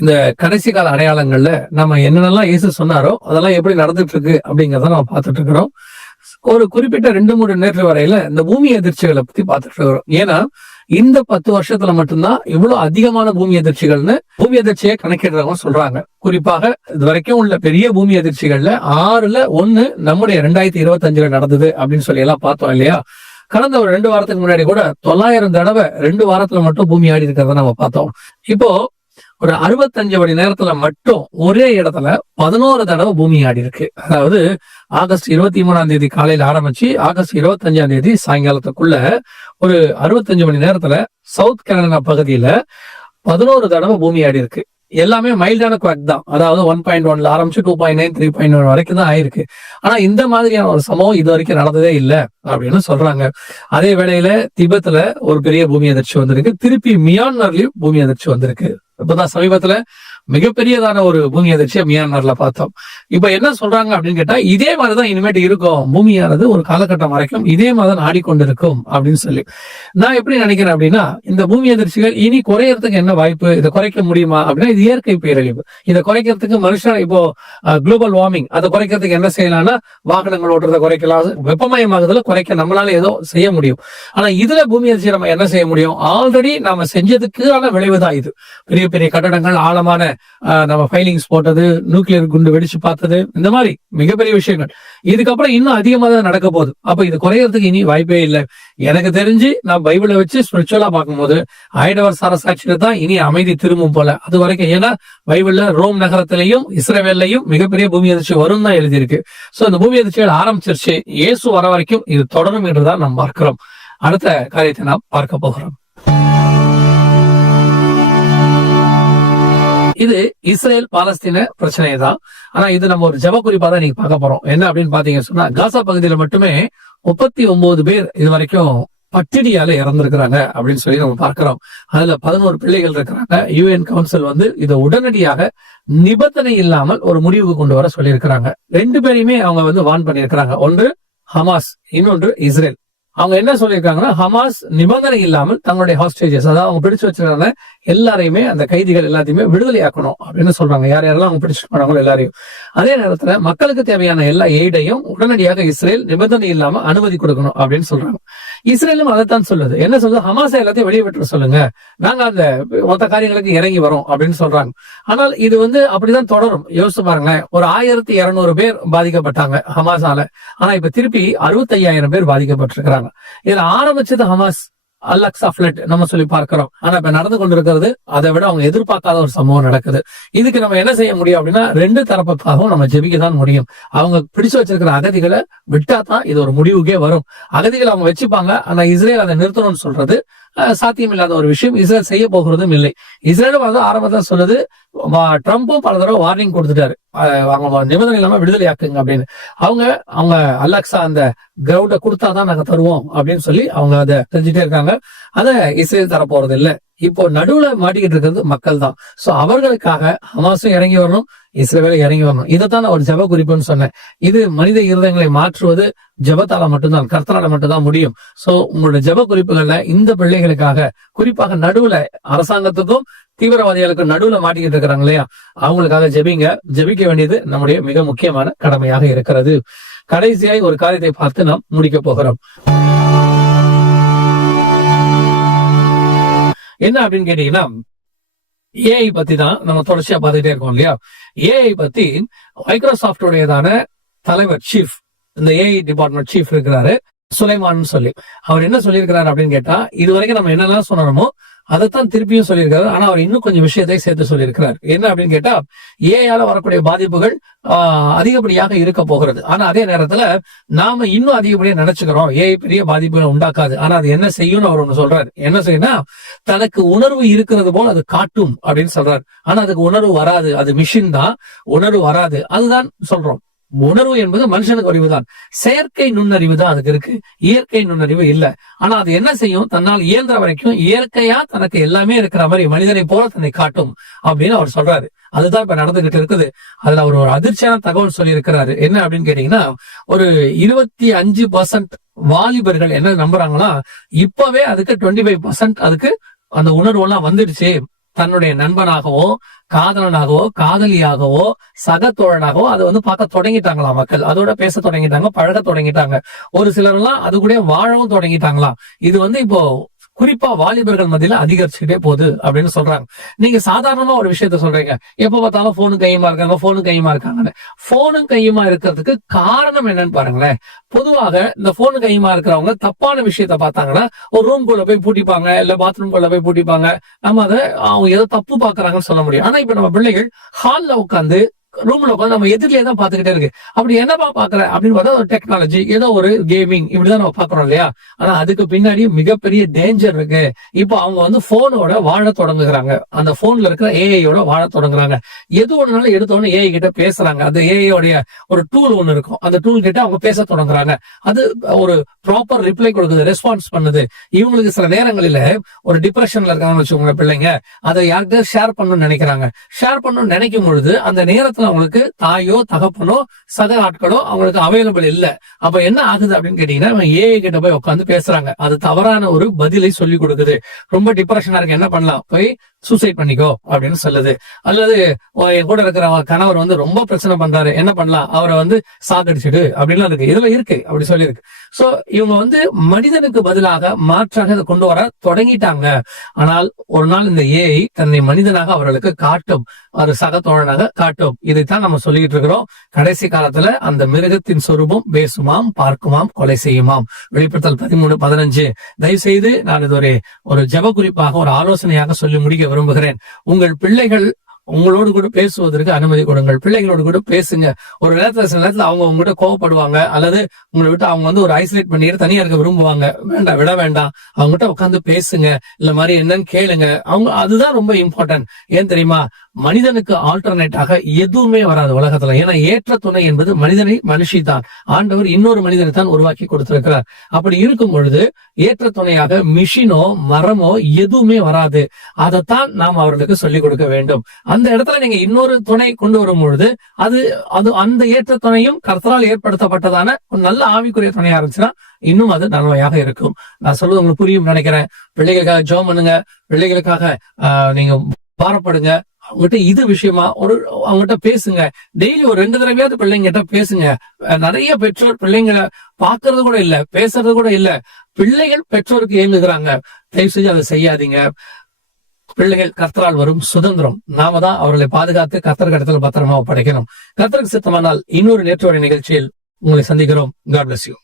இந்த கடைசி கால அடையாளங்கள்ல நம்ம என்னென்னலாம் இயேசு சொன்னாரோ அதெல்லாம் எப்படி நடந்துட்டு இருக்கு அப்படிங்கறத நம்ம பார்த்துட்டு இருக்கிறோம். ஒரு குறிப்பிட்ட 2-3 நேற்று வரையில இந்த பூமி அதிர்ச்சிகளை பத்தி பார்த்துட்டு இருக்கிறோம். ஏன்னா இந்த 10 வருஷத்துல மட்டும்தான் இவ்வளவு அதிகமான பூமி அதிர்ச்சிகள்னு பூமி அதிர்ச்சியை கணக்கிடுறவங்க சொல்றாங்க. குறிப்பாக இது வரைக்கும் உள்ள பெரிய பூமி அதிர்ச்சிகள்ல 6ல் 1 நம்முடைய 2025 நடந்தது அப்படின்னு சொல்லி எல்லாம் பார்த்தோம் இல்லையா? கடந்த ஒரு 2 வாரத்துக்கு முன்னாடி கூட 900 தடவை 2 வாரத்துல மட்டும் பூமி ஆடி இருக்கிறத நம்ம பார்த்தோம். இப்போ ஒரு 65 மணி நேரத்துல மட்டும் ஒரே இடத்துல 11 தடவை பூமி ஆடி இருக்கு. அதாவது ஆகஸ்ட் 23 காலையில ஆரம்பிச்சு ஆகஸ்ட் 25 சாயங்காலத்துக்குள்ள ஒரு 65 மணி நேரத்துல சவுத் கனடா பகுதியில 11 தடவை பூமி ஆடி இருக்கு. எல்லாமே மைல்டான குவாக் தான். அதாவது 1.1ல ஆரம்பிச்சு 2.9 3.1 வரைக்கும் தான் ஆயிருக்கு. ஆனா இந்த மாதிரியான ஒரு சம்பவம் இது வரைக்கும் நடந்ததே இல்லை அப்படின்னு சொல்றாங்க. அதே வேளையில திபெத்ல ஒரு பெரிய பூமி அதிர்ச்சி வந்திருக்கு. திருப்பி மியான்மர்லயும் பூமி அதிர்ச்சி வந்திருக்கு. இப்பதான் சமீபத்துல மிகப்பெரியதான ஒரு பூமி அதிர்ச்சியை மியான்மர்ல பார்த்தோம். இப்ப என்ன சொல்றாங்க அப்படின்னு கேட்டா, இதே மாதிரிதான் இனிமேட்டு இருக்கும், பூமியானது ஒரு காலகட்டம் வரைக்கும் இதே மாதிரி ஆடிக்கொண்டிருக்கும் அப்படின்னு சொல்லி நான் எப்படி நினைக்கிறேன் அப்படின்னா, இந்த பூமி அதிர்ச்சிகள் இனி குறையறதுக்கு என்ன வாய்ப்பு? இதை குறைக்க முடியுமா அப்படின்னா, இது இயற்கை பேரழிவு. இதை குறைக்கிறதுக்கு மனுஷன் இப்போ குளோபல் வார்மிங் அதை குறைக்கிறதுக்கு என்ன செய்யலாம்னா, வாகனங்கள் ஓட்டுறதை குறைக்கலாம், வெப்பமயமாகுதல குறைக்க நம்மளால ஏதோ செய்ய முடியும். ஆனா இதுல பூமி அதிர்ச்சி நம்ம என்ன செய்ய முடியும்? ஆல்ரெடி நம்ம செஞ்சதுக்கான விளைவுதான் இது. பெரிய பெரிய கட்டடங்கள், ஆழமான நம்ம ஃபைலிங்ஸ் போட்டது, நியூக்ளியர் குண்டு வெடிச்சு பார்த்தது, இந்த மாதிரி மிகப்பெரிய விஷயங்கள் இதுக்கப்புறம் இன்னும் அதிகமா தான் நடக்க போகுது. அப்ப இது குறையறதுக்கு இனி வாய்ப்பே இல்லை. எனக்கு தெரிஞ்சு நான் பைபிளை வச்சு ஸ்பிரிச்சுவலா பார்க்கும்போது ஆயிடவர் சாரசாட்சியில தான் இனி அமைதி திரும்பும் போல. அது வரைக்கும் ஏன்னா பைபிள்ல ரோம் நகரத்திலையும் இஸ்ரவேல்லையும் மிகப்பெரிய பூமி அதிர்ச்சி வரும் தான் எழுதியிருக்கு. சோ இந்த பூமி அதிர்ச்சிகள் ஆரம்பிச்சிருச்சு, இயேசு வர வரைக்கும் இது தொடரும் என்றுதான் நாம் பார்க்கிறோம். அடுத்த காரியத்தை நாம் பார்க்க போகிறோம். இது இஸ்ரேல் பாலஸ்தீன பிரச்சனை தான். ஆனா இது நம்ம ஒரு ஜெப குறிப்பா தான் நீங்க பார்க்க போறோம். என்ன அப்படின்னு பாத்தீங்கன்னு சொன்னா, காசா பகுதியில மட்டுமே 39 பேர் இது வரைக்கும் பட்டினியால இறந்திருக்கிறாங்க அப்படின்னு சொல்லி நம்ம பார்க்கிறோம். அதுல 11 பிள்ளைகள் இருக்கிறாங்க. UN கவுன்சில் இதை உடனடியாக நிபந்தனை இல்லாமல் ஒரு முடிவுக்கு கொண்டு வர சொல்லி இருக்கிறாங்க. 2 பேரையுமே அவங்க வார்ன் பண்ணியிருக்கிறாங்க. ஒன்று ஹமாஸ், இன்னொன்று இஸ்ரேல். அவங்க என்ன சொல்லியிருக்காங்கன்னா, ஹமாஸ் நிபந்தனை இல்லாமல் தங்களுடைய ஹாஸ்டேஜஸ், அதாவது அவங்க பிடிச்சு வச்சிருக்காங்க எல்லாரையுமே, அந்த கைதிகள் எல்லாத்தையுமே விடுதலை ஆக்கணும் அப்படின்னு சொல்றாங்க. யார் யாரெல்லாம் அவங்க பிடிச்சிட்டு போனாங்களோ எல்லாரையும். அதே நேரத்துல மக்களுக்கு தேவையான எல்லா எய்டையும் உடனடியாக இஸ்ரேல் நிபந்தனை இல்லாம அனுமதி கொடுக்கணும் அப்படின்னு சொல்றாங்க. இஸ்ரேலும் அதைத்தான் சொல்லுது. என்ன சொல்லுது? ஹமாஸை எல்லாத்தையும் வெளியே விட்டுற சொல்லுங்க, நாங்க அந்த மொத்த காரியங்களுக்கு இறங்கி வரோம் அப்படின்னு சொல்றாங்க. ஆனால் இது அப்படிதான் தொடரும். யோசிச்சு பாருங்க, ஒரு 1200 பேர் பாதிக்கப்பட்டாங்க ஹமாஸால. ஆனா இப்ப திருப்பி 65,000 பேர் பாதிக்கப்பட்டிருக்கிறாங்க. இதுல ஆரம்பிச்சது ஹமாஸ், அல்-அக்ஸா ஃபிளட் நம்ம சொல்லி பார்க்கிறோம். ஆனா இப்ப நடந்து கொண்டிருக்கிறது அதை விட அவங்க எதிர்பார்க்காத ஒரு சம்பவம் நடக்குது. இதுக்கு நம்ம என்ன செய்ய முடியும் அப்படின்னா, 2 தரப்புக்காகவும் நம்ம ஜெபிக்க தான் முடியும். அவங்க பிடிச்சு வச்சிருக்கிற அகதிகளை விட்டா தான் இது ஒரு முடிவுக்கே வரும். அகதிகளை அவங்க வச்சுப்பாங்க, ஆனா இஸ்ரேல் அதை நிறுத்தணும்னு சொல்றது சாத்தியம் இல்லாத ஒரு விஷயம். இஸ்ரேல் செய்ய போகிறதும் இல்லை. இஸ்ரேலும் ஆரம்பத்தில் சொல்லுது, ட்ரம்ப்பும் பல தடவை வார்னிங் கொடுத்துட்டாரு, அவங்க நிபந்தனை இல்லாம விடுதலை ஆக்குங்க அப்படின்னு. அவங்க அல்-அக்ஸா அந்த கிரவுண்ட கொடுத்தாதான் நாங்க தருவோம் அப்படின்னு சொல்லி அவங்க அதை செஞ்சுட்டே இருக்காங்க. அதை இஸ்ரேல் தர போறது இல்லை. இப்போ நடுவுல மாட்டிக்கிட்டு இருக்கிறது மக்கள் தான். சோ அவர்களுக்காக ஹமாஸும் இறங்கி வரணும், இஸ்ரேலும் இறங்கி வரணும். இதைத்தான் நான் ஒரு ஜெப குறிப்புன்னு சொன்னேன். இது மனித இருதயங்களை மாற்றுவது ஜெபத்தால மட்டும்தான், கர்த்தரால மட்டும்தான் முடியும். சோ உங்களோட ஜெப குறிப்புகள்ல இந்த பிள்ளைகளுக்காக, குறிப்பாக நடுவுல அரசாங்கத்துக்கும் தீவிரவாதிகளுக்கும் நடுவுல மாட்டிக்கிட்டு இருக்கிறாங்க இல்லையா, அவங்களுக்காக ஜெபிங்க. ஜெபிக்க வேண்டியது நம்முடைய மிக முக்கியமான கடமையாக இருக்கிறது. கடைசியாய் ஒரு காரியத்தை பார்த்து நாம் முடிக்க போகிறோம். என்ன அப்படின்னு கேட்டீங்கன்னா, ஏஐ பத்தி தான் நம்ம தொடர்ச்சியா பார்த்துட்டே இருக்கோம் இல்லையா. ஏஐ பத்தி மைக்ரோசாப்ட் உடையதான தலைவர், சீஃப், இந்த ஏஐ டிபார்ட்மெண்ட் சீஃப் இருக்கிறாரு, சுலைமான் சொல்லி. அவர் என்ன சொல்லியிருக்கிறாரு அப்படின்னு கேட்டா, இது வரைக்கும் நம்ம என்னெல்லாம் சொன்னோமோ அதைத்தான் திருப்பியும் சொல்லியிருக்காரு. ஆனா அவர் இன்னும் கொஞ்சம் விஷயத்தை சேர்த்து சொல்லியிருக்கிறார். என்ன அப்படின்னு கேட்டா, ஏஐயால வரக்கூடிய பாதிப்புகள் அதிகப்படியாக இருக்க போகிறது. ஆனா அதே நேரத்துல நாம இன்னும் அதிகப்படியா நினைச்சுக்கிறோம் ஏஐ பெரிய பாதிப்புகளை உண்டாக்காது. ஆனா அது என்ன செய்யும்னு அவர் ஒண்ணு சொல்றாரு. என்ன செய்யும்னா, தனக்கு உணர்வு இருக்கிறது போல் அது காட்டும் அப்படின்னு சொல்றாரு. ஆனா அதுக்கு உணர்வு வராது, அது மிஷின் தான், உணர்வு வராது. அதுதான் சொல்றோம். உணர்வு என்பது மனுஷனுக்கு அறிவு தான், செயற்கை நுண்ணறிவு தான் அதுக்கு இருக்கு, இயற்கை நுண்ணறிவு இல்ல. ஆனா அது என்ன செய்யும்? தன்னால் இயந்திர வரைக்கும் இயற்கையா தனக்கு எல்லாமே இருக்கிற மாதிரி மனிதனை போல தன்னை காட்டும் அப்படின்னு அவர் சொல்றாரு. அதுதான் இப்ப நடந்துகிட்டு இருக்குது. அதுல அவர் ஒரு அதிர்ச்சியான தகவல் சொல்லி இருக்கிறாரு. என்ன அப்படின்னு கேட்டீங்கன்னா, ஒரு 25% வாலிபர்கள் என்ன நம்புறாங்கன்னா, இப்பவே அதுக்கு 25% அதுக்கு அந்த உணர்வு எல்லாம் வந்துடுச்சு, தன்னுடைய நண்பனாகவோ, காதலனாகவோ, காதலியாகவோ, சக தோழனாகவோ அதை வந்து பார்க்க தொடங்கிட்டாங்களாம் மக்கள். அதோட பேச தொடங்கிட்டாங்க, பழக தொடங்கிட்டாங்க. ஒரு சிலர் எல்லாம் அது கூட வாழவும் தொடங்கிட்டாங்களாம். இது வந்து இப்போ குறிப்பா வாலிபர்கள் மத்தியில அதிகரிச்சுக்கிட்டே போகுது அப்படின்னு சொல்றாங்க. நீங்க சாதாரணமா ஒரு விஷயத்த சொல்றீங்க, எப்ப பார்த்தாலும் போனும் கையுமா இருக்காங்கன்னு. போனும் கையுமா இருக்கிறதுக்கு காரணம் என்னன்னு பாருங்களேன். பொதுவாக இந்த போனு கையுமா இருக்கிறவங்க தப்பான விஷயத்த பார்த்தாங்கன்னா ஒரு ரூம்குள்ள போய் பூட்டிப்பாங்க, இல்ல பாத்ரூம் குள்ள போய் பூட்டிப்பாங்க. நம்ம அதை அவங்க ஏதோ தப்பு பாக்குறாங்கன்னு சொல்ல முடியும். ஆனா இப்ப நம்ம பிள்ளைகள் ஹால்ல உட்காந்து ரூம்ல உட்காந்து நம்ம எதிரிலே தான் பாத்துக்கிட்டே இருக்கு. அப்படி என்னப்பா பாக்குற அப்படின்னு பார்த்தா ஒரு டெக்னாலஜி, ஏதோ ஒரு கேமிங், இப்படிதான் நம்ம பாக்குறோம் இல்லையா? ஆனா அதுக்கு பின்னாடி மிகப்பெரிய டேஞ்சர் இருக்கு. இப்போ அவங்க வந்து போனோட வாழ தொடங்குறாங்க, அந்த போன்ல இருக்கிற ஏஐயோட வாழ தொடங்குறாங்க. எது ஒண்ணுனாலும் எடுத்தோன்னு ஏஐ கிட்ட பேசுறாங்க. அந்த ஏஐயோடைய ஒரு டூல் ஒண்ணு இருக்கும், அந்த டூல் கிட்ட அவங்க பேச தொடங்குறாங்க. அது ஒரு ப்ராப்பர் ரிப்ளை கொடுக்குது, ரெஸ்பான்ஸ் பண்ணுது. இவங்களுக்கு சில நேரங்களில ஒரு டிப்ரெஷன்ல இருக்காங்கன்னு வச்சுக்கோங்க பிள்ளைங்க, அதை யார்கிட்ட ஷேர் பண்ணணும்னு நினைக்கிறாங்க. ஷேர் பண்ணணும்னு நினைக்கும் பொழுது அந்த நேரத்துல அவங்களுக்கு தாயோ தகப்பனோ சக ஆட்களோ அவங்களுக்கு அவைலபிள் இல்ல. அப்ப என்ன ஆகுது அப்படின்னு கேட்டீங்கன்னா, ஏஐ கிட்ட போய் உட்காந்து பேசுறாங்க. அது தவறான ஒரு பதிலை சொல்லி கொடுக்குது. ரொம்ப டிப்ரெஷனா இருக்கு, என்ன பண்ணலாம், போய் சூசைட் பண்ணிக்கோ அப்படின்னு சொல்லுது. அல்லது என் கூட இருக்கிற கணவர் வந்து ரொம்ப பிரச்சனை பண்றாரு, என்ன பண்ணலாம், அவரை வந்து சாகடிச்சிடு அப்படின்னு இருக்கு, இதுல இருக்கு அப்படி சொல்லியிருக்கு. சோ இவங்க வந்து மனிதனுக்கு பதிலாக மாற்றாக இதை கொண்டு வர தொடங்கிட்டாங்க. ஆனால் ஒரு நாள் இந்த ஏஐ தன்னை மனிதனாக அவர்களுக்கு காட்டும், ஒரு சக தோழனாக காட்டும். இதைத்தான் நம்ம சொல்லிட்டு இருக்கிறோம். கடைசி காலத்துல அந்த மிருகத்தின் சொரூபம் பேசுமாம், பார்க்குமாம், கொலை செய்யுமாம். வெளிப்படுத்தல் 13:15. தயவு செய்து நான் இது ஒரு ஜெப குறிப்பாக, ஒரு ஆலோசனையாக சொல்லி முடிக்க விரும்புகிறேன். உங்கள் பிள்ளைகள் உங்களோடு கூட பேசுவதற்கு அனுமதி கொடுங்கள். பிள்ளைகளோடு கூட பேசுங்க. ஒரு நேரத்துல சில நேரத்துல அவங்க உங்ககிட்ட கோவப்படுவாங்க, அல்லது உங்களை விட்டு அவங்க வந்து ஒரு ஐசோலேட் பண்ணிட்டு தனியா இருக்க விரும்புவாங்க. வேண்டாம், விட வேண்டாம். அவங்ககிட்ட உட்காந்து பேசுங்க, இல்ல மாதிரி என்னன்னு கேளுங்க. அவங்க அதுதான் ரொம்ப இம்பார்ட்டன்ட். ஏன் தெரியுமா? மனிதனுக்கு ஆல்டர்னேட்டாக எதுவுமே வராது உலகத்துல. ஏன்னா ஏற்ற துணை என்பது மனுஷி தான். ஆண்டவர் இன்னொரு மனிதனை தான் உருவாக்கி கொடுத்திருக்கிறார். அப்படி இருக்கும் பொழுது ஏற்ற துணையாக மிஷினோ மரமோ எதுவுமே வராது. அதைத்தான் நாம் அவர்களுக்கு சொல்லிக் கொடுக்க வேண்டும். அந்த இடத்துல நீங்க இன்னொரு துணை கொண்டு வரும் பொழுது அது அந்த ஏற்ற துணையும் கர்த்தரால் ஏற்படுத்தப்பட்டதான ஒரு நல்ல ஆவிக்குரிய துணையா இருந்துச்சுன்னா இன்னும் அது நன்மையாக இருக்கும். நான் சொல்றது உங்களுக்கு புரியும் நினைக்கிறேன். பிள்ளைகளுக்காக ஜெபம் பண்ணுங்க, பிள்ளைகளுக்காக நீங்க பாரப்படுங்க. அவங்ககிட்ட இது விஷயமா அவங்ககிட்ட பேசுங்க. டெய்லி ஒரு 2 தடவையாவது பிள்ளைங்கிட்ட பேசுங்க. நிறைய பெற்றோர் பிள்ளைங்களை பாக்குறது கூட இல்ல, பேசுறது கூட இல்ல. பிள்ளைகள் பெற்றோருக்கு ஏங்குகிறாங்க. தயவு செஞ்சு அதை செய்யாதீங்க. பிள்ளைகள் கர்த்தரால் வரும் சுதந்திரம். நாம தான் அவர்களை பாதுகாத்து கர்த்தர் இடத்துல பத்திரமா ஒப்படைக்கணும். கர்த்தருக்கு சித்தமானால் இன்னொரு நேற்றோட நிகழ்ச்சியில் உங்களை சந்திக்கிறோம். God bless you.